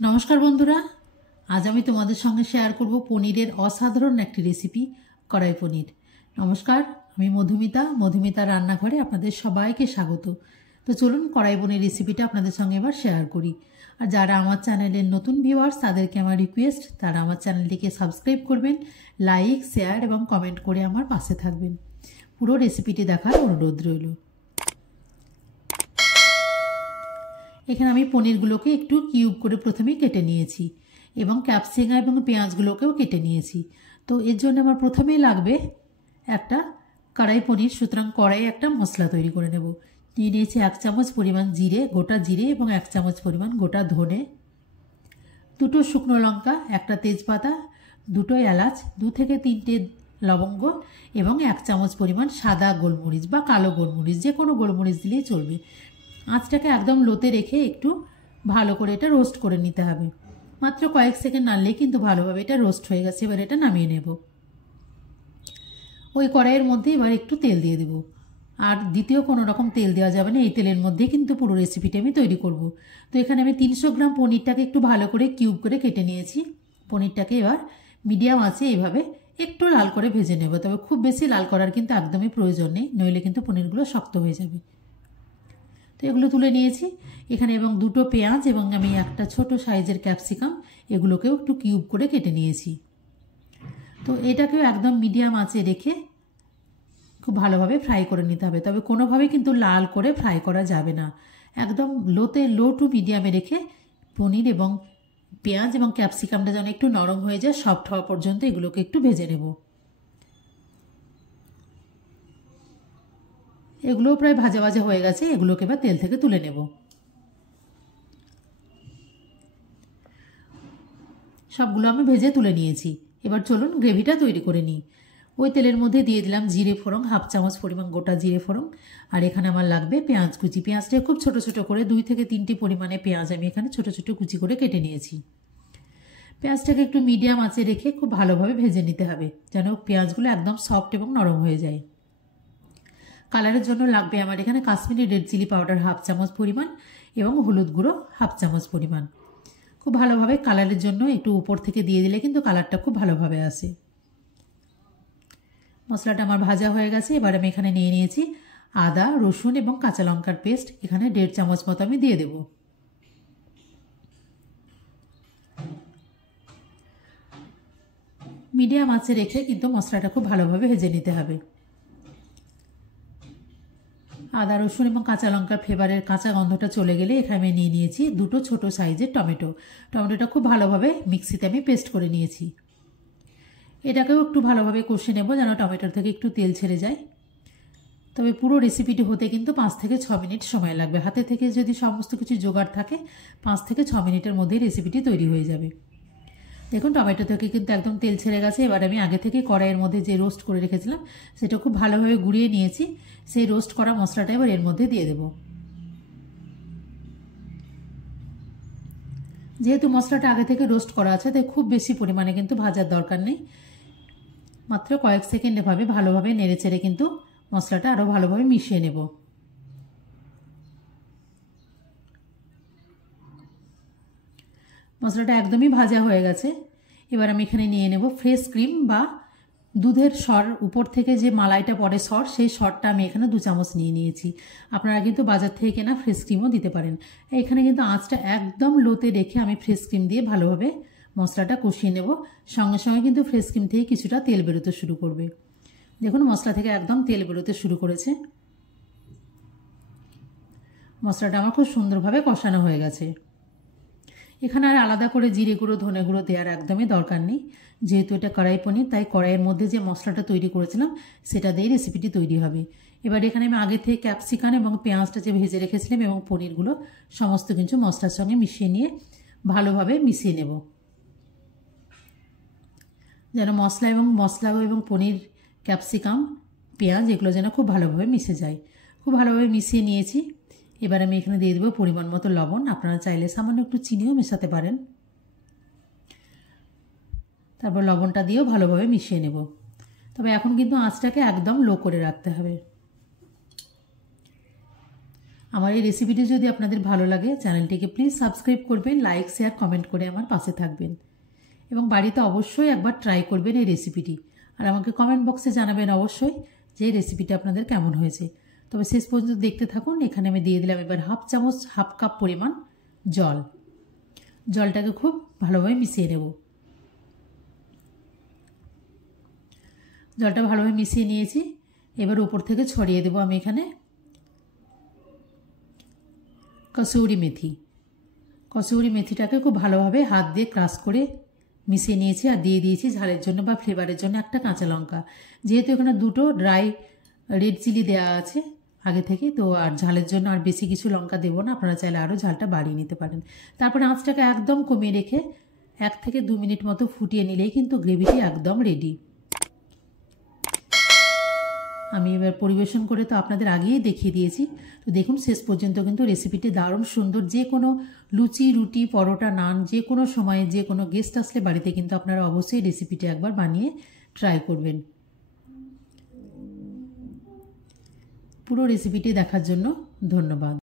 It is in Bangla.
নমস্কার বন্ধুরা, আজ আমি তোমাদের সঙ্গে শেয়ার করব পনিরের অসাধারণ একটি রেসিপি, কড়াই পনির। নমস্কার, আমি মধুমিতা রান্নাঘরে আপনাদের সবাইকে স্বাগত। তো চলুন কড়াই পনির রেসিপিটা আপনাদের সঙ্গে এবার শেয়ার করি। আর যারা আমার চ্যানেলের নতুন ভিউয়ার্স, তাদেরকে আমার রিকোয়েস্ট, তারা আমার চ্যানেলটিকে সাবস্ক্রাইব করবেন, লাইক, শেয়ার এবং কমেন্ট করে আমার পাশে থাকবেন। পুরো রেসিপিটি দেখার অনুরোধ রইল। এখানে আমি পনিরগুলোকে একটু কিউব করে প্রথমে কেটে নিয়েছি এবং ক্যাপসিকাম এবং পেঁয়াজগুলোকেও কেটে নিয়েছি। তো এর জন্য আমার প্রথমেই লাগবে একটা কড়াই পনির, সুতরাং কড়াইয়ে একটা মশলা তৈরি করে নেব। নিয়ে নিয়েছি 1 চামচ পরিমাণ জিরে, গোটা জিরে এবং 1 চামচ পরিমাণ গোটা ধনে, 2টো শুকনো লঙ্কা, একটা তেজপাতা, 2টো এলাচ, 2 থেকে 3টে লবঙ্গ এবং 1 চামচ পরিমাণ সাদা গোলমরিচ বা কালো গোলমরিচ, যে কোনো গোলমরিচ দিলেই চলবে। আঁচটাকে একদম লোতে রেখে একটু ভালো করে এটা রোস্ট করে নিতে হবে। মাত্র কয়েক সেকেন্ড নাড়লেই কিন্তু ভালোভাবে এটা রোস্ট হয়ে গেছে। এবার এটা নামিয়ে নেব। ওই কড়াইয়ের মধ্যে এবার একটু তেল দিয়ে দেব। আর দ্বিতীয় কোনো রকম তেল দেওয়া যাবে না, এই তেলের মধ্যে কিন্তু পুরো রেসিপিটা আমি তৈরি করব। তো এখানে আমি 300 গ্রাম পনিরটাকে একটু ভালো করে কিউব করে কেটে নিয়েছি। পনিরটাকে এবার মিডিয়াম আঁচে এইভাবে একটু লাল করে ভেজে নেব। তবে খুব বেশি লাল করার কিন্তু একদমই প্রয়োজন নেই, নইলে কিন্তু পনিরগুলো শক্ত হয়ে যাবে। তো এগুলো তুলে নিয়েছি এখানে, এবং 2টো পেঁয়াজ এবং আমি একটা ছোট সাইজের ক্যাপসিকাম, এগুলোকেও একটু কিউব করে কেটে নিয়েছি। তো এটাকেও একদম মিডিয়াম আঁচে রেখে খুব ভালোভাবে ফ্রাই করে নিতে হবে। তবে কোনোভাবে কিন্তু লাল করে ফ্রাই করা যাবে না, একদম লো টু মিডিয়ামে রেখে পনির এবং পেঁয়াজ এবং ক্যাপসিকামটা যেন একটু নরম হয়ে যায়, সফট হওয়া পর্যন্ত এগুলোকে একটু ভেজে নেব। এগুলোও প্রায় ভাজা ভাজা হয়ে গেছে, এগুলোকে এবার তেল থেকে তুলে নেব। সবগুলো আমি ভেজে তুলে নিয়েছি। এবার চলুন গ্রেভিটা তৈরি করে নিই। ওই তেলের মধ্যে দিয়ে দিলাম জিরে ফোড়ন, 1/2 চামচ পরিমাণ গোটা জিরে ফোড়ন। আর এখানে আমার লাগবে পেঁয়াজ কুচি। পেঁয়াজটা খুব ছোট ছোট করে 2 থেকে 3টি পরিমাণে পেঁয়াজ আমি এখানে ছোট ছোট কুচি করে কেটে নিয়েছি। পেঁয়াজটাকে একটু মিডিয়াম আঁচে রেখে খুব ভালোভাবে ভেজে নিতে হবে, যেন পেঁয়াজগুলো একদম সফট এবং নরম হয়ে যায়। কালারের জন্য লাগবে আমার এখানে কাশ্মীরি রেড চিলি পাউডার 1/2 চামচ পরিমাণ এবং হলুদ গুঁড়ো 1/2 চামচ পরিমাণ। খুব ভালোভাবে কালারের জন্য একটু উপর থেকে দিয়ে দিলে কিন্তু কালারটা খুব ভালোভাবে আসে। মশলাটা আমার ভাজা হয়ে গেছে। এবার আমি এখানে নিয়ে নিয়েছি আদা, রসুন এবং কাঁচা লঙ্কার পেস্ট। এখানে 1.5 চামচ মতো আমি দিয়ে দেব। মিডিয়াম আঁচে রেখে কিন্তু মশলাটা খুব ভালোভাবে ভেজে নিতে হবে। আদা, রসুন এবং কাঁচা লঙ্কার ফ্লেভারের কাঁচা গন্ধটা চলে গেলে এখানে আমি নিয়ে নিয়েছি 2টো ছোট সাইজের টমেটো। টমেটোটা খুব ভালোভাবে মিক্সিতে আমি পেস্ট করে নিয়েছি। এটাকেও একটু ভালোভাবে কষে নেব, যেন টমেটোর থেকে একটু তেল ছেড়ে যায়। তবে পুরো রেসিপিটি হতে কিন্তু 5 থেকে 6 মিনিট সময় লাগবে। হাতে থেকে যদি সমস্ত কিছু জোগাড় থাকে 5 থেকে 6 মিনিটের মধ্যেই রেসিপিটি তৈরি হয়ে যাবে। দেখুন টমেটো থেকে কিন্তু একদম তেল ছেড়ে গেছে। এবার আমি আগে থেকে কড়াইয়ের মধ্যে যে রোস্ট করে রেখেছিলাম সেটা খুব ভালোভাবে গুঁড়িয়ে নিয়েছি। সেই রোস্ট করা মশলাটা এবার এর মধ্যে দিয়ে দেব। যেহেতু মশলাটা আগে থেকে রোস্ট করা আছে, তাই খুব বেশি পরিমাণে কিন্তু ভাজার দরকার নেই। মাত্র কয়েক সেকেন্ড এভাবে ভালোভাবে নেড়ে চেড়ে কিন্তু মশলাটা আরও ভালোভাবে মিশিয়ে নেব। মশলাটা একদমই ভাজা হয়ে গেছে। এবার আমি এখানে নিয়ে নেব ফ্রেশ ক্রিম বা দুধের সর, উপর থেকে যে মালাইটা পড়ে সর, সেই সরটা আমি এখানে 2 চামচ নিয়ে নিয়েছি। আপনারা কিন্তু বাজার থেকে কেনা ফ্রেশ ক্রিমও দিতে পারেন। এখানে কিন্তু আঁচটা একদম লোতে রেখে আমি ফ্রেশ ক্রিম দিয়ে ভালোভাবে মশলাটা কষিয়ে নেব। সঙ্গে সঙ্গে কিন্তু ফ্রেশ ক্রিম থেকে কিছুটা তেল বেরোতে শুরু করবে। দেখুন মশলা থেকে একদম তেল বেরোতে শুরু করেছে। মশলাটা আমার খুব সুন্দরভাবে কষানো হয়ে গেছে। এখানে আর আলাদা করে জিরে গুঁড়ো, ধনে গুঁড়ো দেওয়ার একদমই দরকার নেই। যেহেতু এটা কড়াই পনির, তাই কড়াইয়ের মধ্যে যে মশলাটা তৈরি করেছিলাম সেটা দিয়েই রেসিপিটি তৈরি হবে। এবার এখানে আমি আগে থেকে ক্যাপসিকাম এবং পেঁয়াজটা যে ভেজে রেখেছিলাম এবং পনিরগুলো সমস্ত কিছু মশলার সঙ্গে মিশিয়ে নিয়ে ভালোভাবে মিশিয়ে নেব, যেন মশলা এবং পনির, ক্যাপসিকাম, পেঁয়াজ এগুলো যেন খুব ভালোভাবে মিশে যায়। খুব ভালোভাবে মিশিয়ে নিয়েছি। এবার আমি এখানে দিয়ে দেবো পরিমাণ মতো লবণ। আপনারা চাইলে সামান্য একটু চিনিও মেশাতে পারেন। তারপর লবণটা দিয়েও ভালোভাবে মিশিয়ে নেব। তবে এখন কিন্তু আঁচটাকে একদম লো করে রাখতে হবে। আমার এই রেসিপিটি যদি আপনাদের ভালো লাগে চ্যানেলটিকে প্লিজ সাবস্ক্রাইব করবেন, লাইক শেয়ার কমেন্ট করে আমার পাশে থাকবেন এবং বাড়িতে অবশ্যই একবার ট্রাই করবেন এই রেসিপিটি। আর আমাকে কমেন্ট বক্সে জানাবেন অবশ্যই যে এই রেসিপিটা আপনাদের কেমন হয়েছে। তবে শেষ পর্যন্ত দেখতে থাকুন। এখানে আমি দিয়ে দিলাম এবার হাফ কাপ পরিমাণ জল। জলটাকে খুব ভালোভাবে মিশিয়ে নেব। জলটা ভালোভাবে মিশিয়ে নিয়েছি। এবার উপর থেকে ছড়িয়ে দেব আমি এখানে কসুরি মেথি। কসুরি মেথিটাকে খুব ভালোভাবে হাত দিয়ে ক্রাশ করে মিশিয়ে নিয়েছি আর দিয়ে দিয়েছি ঝালের জন্য বা ফ্লেভারের জন্য একটা কাঁচা লঙ্কা। যেহেতু এখানে দুটো ড্রাই রেড চিলি দেওয়া আছে আগে থেকে, তো আর ঝালের জন্য আর বেশি কিছু লঙ্কা দেবো না, আপনারা চাইলে আরও ঝালটা বাড়িয়ে নিতে পারেন। তারপরে আঁচটাকে একদম কমিয়ে রেখে 1 থেকে 2 মিনিট মতো ফুটিয়ে নিলেই কিন্তু গ্রেভিটি একদম রেডি। আমি এবার পরিবেশন করে তো আপনাদের আগেই দেখিয়ে দিয়েছি। তো দেখুন শেষ পর্যন্ত কিন্তু রেসিপিটি দারুণ সুন্দর। যে কোনো লুচি, রুটি, পরোটা, নান, যে কোনো সময়ে যে কোনো গেস্ট আসলে বাড়িতে কিন্তু আপনারা অবশ্যই রেসিপিটি একবার বানিয়ে ট্রাই করবেন। পুরো রেসিপিটি দেখার জন্য ধন্যবাদ।